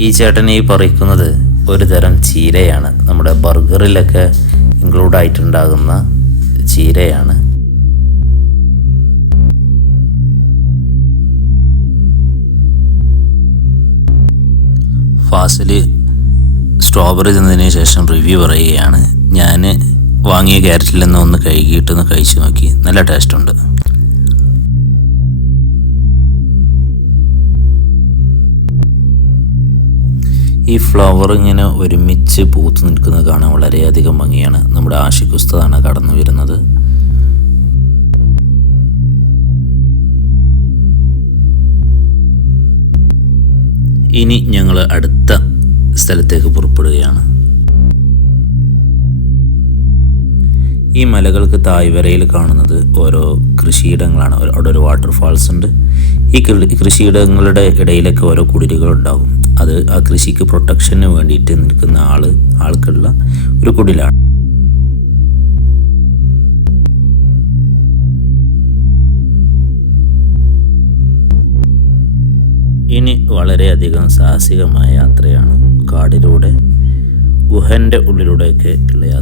ഈ ചേട്ടൻ ഈ പറിക്കുന്നത് ഒരു തരം ചീരയാണ്. നമ്മുടെ ബർഗറിലൊക്കെ ഇൻക്ലൂഡ് ആയിട്ടുണ്ടാകുന്ന ചീരയാണ്. ഫാസിൽ സ്ട്രോബെറി തിന്നതിന് ശേഷം റിവ്യൂ പറയുകയാണ്. ഞാൻ വാങ്ങിയ ക്യാരറ്റിൽ നിന്ന് ഒന്ന് കഴുകിയിട്ടൊന്ന് കഴിച്ചു നോക്കി, നല്ല ടേസ്റ്റുണ്ട്. ഈ ഫ്ലവർ ഇങ്ങനെ ഒരുമിച്ച് പൂത്ത് നിൽക്കുന്നത് കാണാൻ വളരെയധികം ഭംഗിയാണ്. നമ്മുടെ ആഷിഖ് ഉസ്താദാണ് കടന്നു വരുന്നത്. ഇനി ഞങ്ങൾ അടുത്ത സ്ഥലത്തേക്ക് പുറപ്പെടുകയാണ്. ഈ മലകൾക്ക് താഴ്വരയിൽ കാണുന്നത് ഓരോ കൃഷിയിടങ്ങളാണ്. അവിടെ ഒരു വാട്ടർഫാൾസ് ഉണ്ട്. ഈ കൃഷിയിടങ്ങളുടെ ഇടയിലൊക്കെ ഓരോ കുടിലുകൾ ഉണ്ടാകും. അത് ആ കൃഷിക്ക് പ്രൊട്ടക്ഷന് വേണ്ടിയിട്ട് നിൽക്കുന്ന ആൾക്കുള്ള ഒരു കുടിലാണ്. ഇനി വളരെയധികം സാഹസികമായ യാത്രയാണ്. കാടിലൂടെ ഗുഹൻ്റെ ഉള്ളിലൂടെയൊക്കെ ഉള്ള യാത്ര.